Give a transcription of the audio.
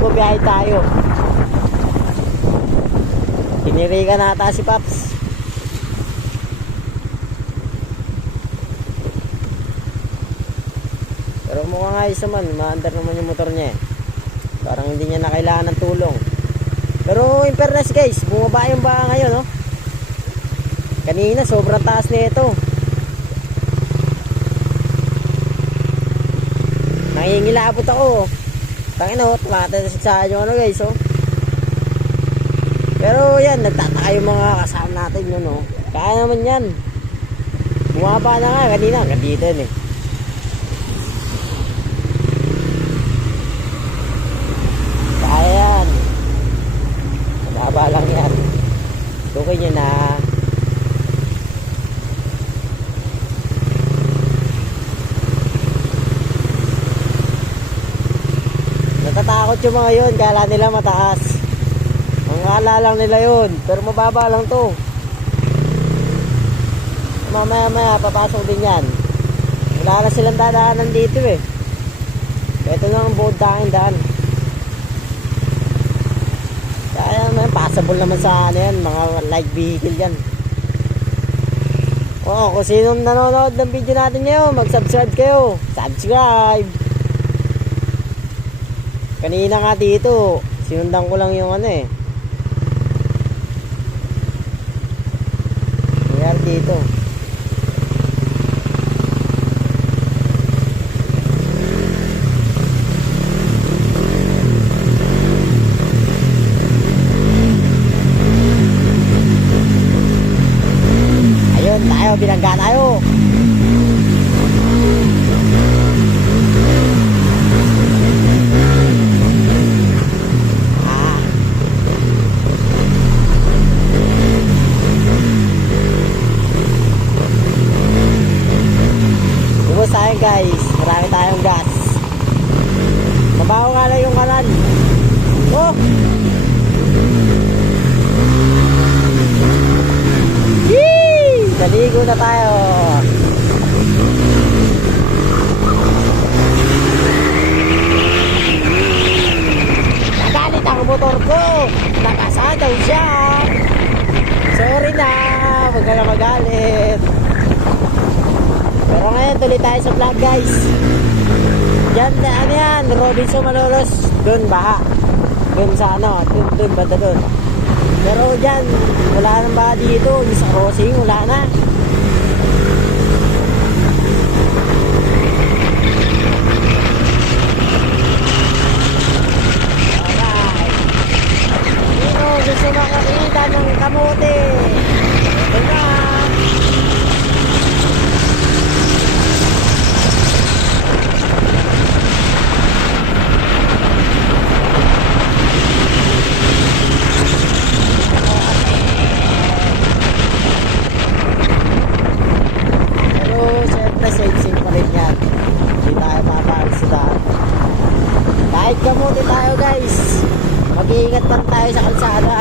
magbabiyahe tayo. Tinirikan nata si Paps. Pero mukhang ayos naman, maandar naman yung motor niya eh. Parang hindi niya na kailangan ng tulong. Pero in fairness guys, bumaba yung baka ngayon, no? Kanina sobrang taas na ito. Nangingilabot ako. Tangina ho, tumatasik sa akin yung ano guys, oh. Pero yan, nagtataka yung mga kasama natin yun, oh. Kaya naman yan. Bumaba na nga, kanina, hanggang dito yun eh. Kaya yan. Malaba lang yan. Tukay nyo na. Natatakot yung mga yun, kala nila mataas. Ang kala lang nila yun, pero mababa lang to. Mamaya papasok din yan. Wala na silang dadaanan dito eh. Ito lang ang buod tanging daan. Kaya naman, passable naman sa ano yan, mga light vehicle yan. Oo, kung sinong nanonood ng video natin ngayon, mag-subscribe kayo. Subscribe! Kanina nga dito, sinundan ko lang yung ano eh. Nangyari dito. Ayun, tayo, binangga tayo. Tayo guys, marami tayong gas. Mabaho nga lang yung kalan. Oh! Yee! Naligo na tayo. Nagalit ang motor ko. Nakasadaw siya. Sorry na, huwag ka na magalit. Pero ngayon tuloy tayo sa vlog guys. Diyan, ano yan, Robinson Malolos. Doon baha. Doon sa ano, doon banda doon. Pero dyan, wala nang baha dito. Yung sa crossing, wala na. Alright. Sino gusto makakita ng kamote? Ito na. Sing pa rin yan. Hindi tayo makakalis sa daan. Kahit kamuti tayo guys, mag-iingat pa tayo sa kalsada.